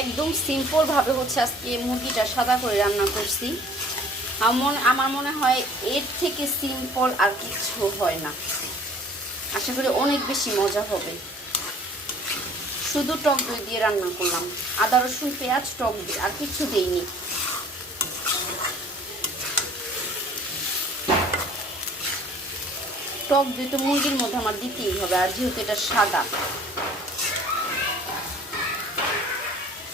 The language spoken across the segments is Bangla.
একদম সিম্পল ভাবে হচ্ছে আজকে মুরগিটা সাদা করে রান্না করছি। আমার মনে হয় এর থেকে সিম্পল আর কিছু হয় না। আশা করি অনেক বেশি মজা হবে। শুধু টক দই দিয়ে রান্না করলাম, আদা রসুন পেঁয়াজ টক দই, আর কিছু দেইনি। টক দই তো মুরগির মধ্যে আমার দিতেই হবে, আর যেহেতু এটা সাদা।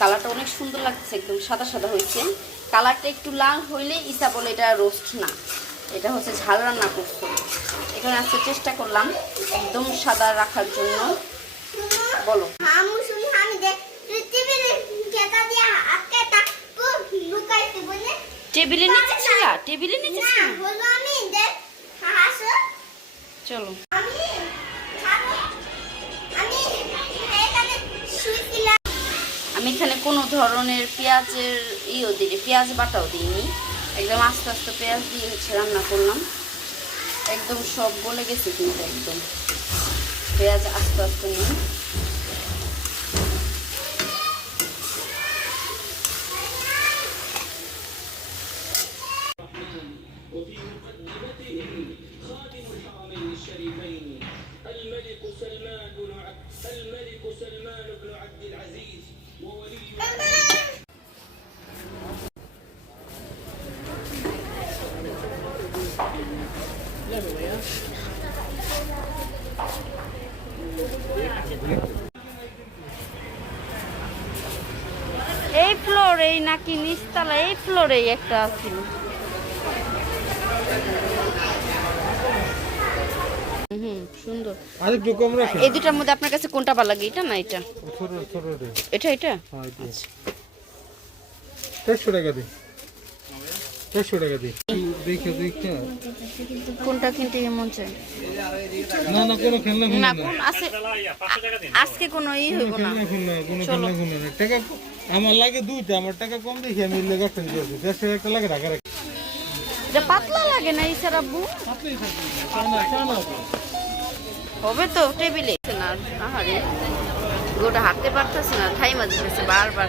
কালারটা অনেক সুন্দর লাগছে, একদম সাদা সাদা হয়েছে। কালারটা একটু লাল হইলে ইসা বলে এটা রোস্ট না, এটা হচ্ছে ঝাল রান্না করছো। এখানে আজকে চেষ্টা করলাম একদম সাদা রাখার জন্য। বলো টেবিলে নিচে ছিল, টেবিলে নিচে ছিল। চলো আমি এখানে কোনো ধরনের পেঁয়াজের দিই, পেঁয়াজ বাটাও দিইনি, একদম আস্তে আস্তে পেঁয়াজ দিয়ে হচ্ছে রান্না করলাম। একদম সব গলে গেছে কিন্তু, একদম পেঁয়াজ আস্তে আস্তে নিই। এই ফ্লোরে নাকি নিচতলা, এই ফ্লোরে একটা আছে। সুন্দর। আরেকটু কম রাখো। এই দুটার মধ্যে আপনার কাছে কোনটা ভালো লাগে, এটা না এটা? এটা এটা। হ্যাঁ এটা। 400 টাকা দিই। 400 টাকা দিই। দেখো দেখো। কোনটা কিনতে মন চায়? না না কোনো খেলনা না কোন আছে আজকে কোনো হইব না। কোনো খেলনা টাকা আমার লাগে দুইটা, আমার টাকা কম দেখি আমি লেগে একটা দিয়েছি। 150 টাকা লাগে ঢাকা রাখি। এটা পাতলা লাগে না ইসার আব্বু? পাতলাই থাকে। চানা হবে তো টেবিলে না। আহারে গোটা হাঁটতে পারতেছে না, ঠাই মাঝে গেছে বারবার।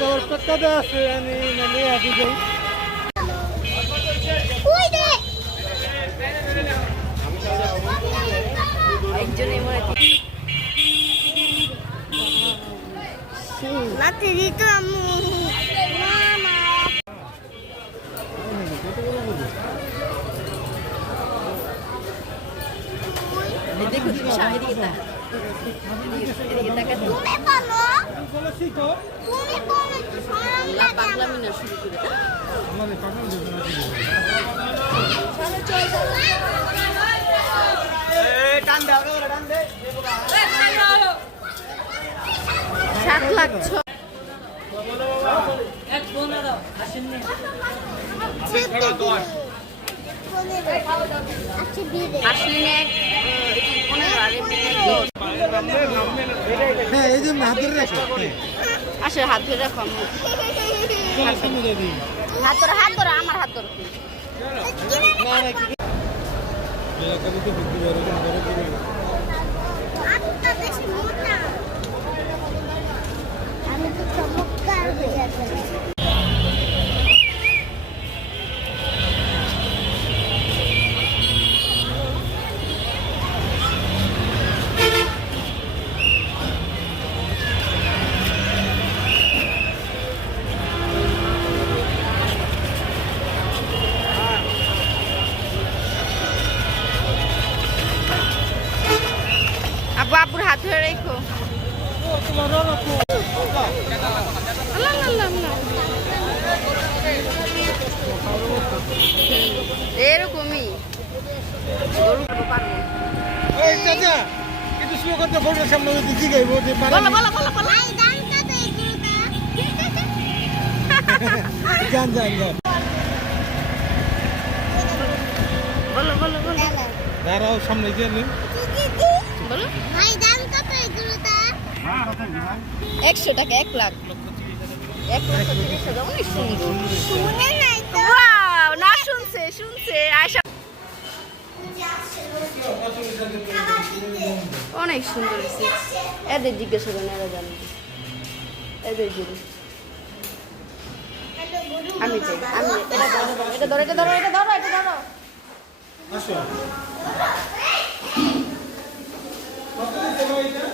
তোর টাকা দে আছে আমি মানে আদি যাই। একজনে মনে নাতে দিত আম্মু মামা দেখো এদিকে তাকা। তুমি বলো তুমি বলো না পাগলামি না শুরু করে। আমাদের পাগল দিবেন টান দাও টান দে 7 লাখ এক ফোন দাও আসেননি আসলে এক 15 আর এমনি এক 10। হ্যাঁ এই যে হাত ধরে রাখো। আসলে হাত ধরে রাখো। সামনে দিই। হাত ধরো আমার হাত ধরো। না না কি এলাকা দিতে বুদ্ধি বের করে আত্মা বেশি মোটা আমি তো চমৎকার হয়ে যাচ্ছে। আব্বুর হাত ধরে রেখো। এরকমই এই চাচা কিন্তু স্লো করতে ফোনের সামনে ওই দিকে গাইবো যে পারে। বলো। আই দাম কত এগুলোটা জান বলো দাঁড়াও সামনে গিয়ে নি। বলো। ভাই দাম কত এগুলোটা? 100 টাকা 1 লাখ। 1 লাখ 30,000 অনেক সুন্দর। শুনে নাই তো অনেক সুন্দর হয়েছে। এদের জিজ্ঞাসা করেন, এরা জানি এদের জন্য আমি চাই, আমি এটা ধরো, এটা ধরো, এটা ধরো, এটা ধরো। আসো কত দিতে ভাই এটা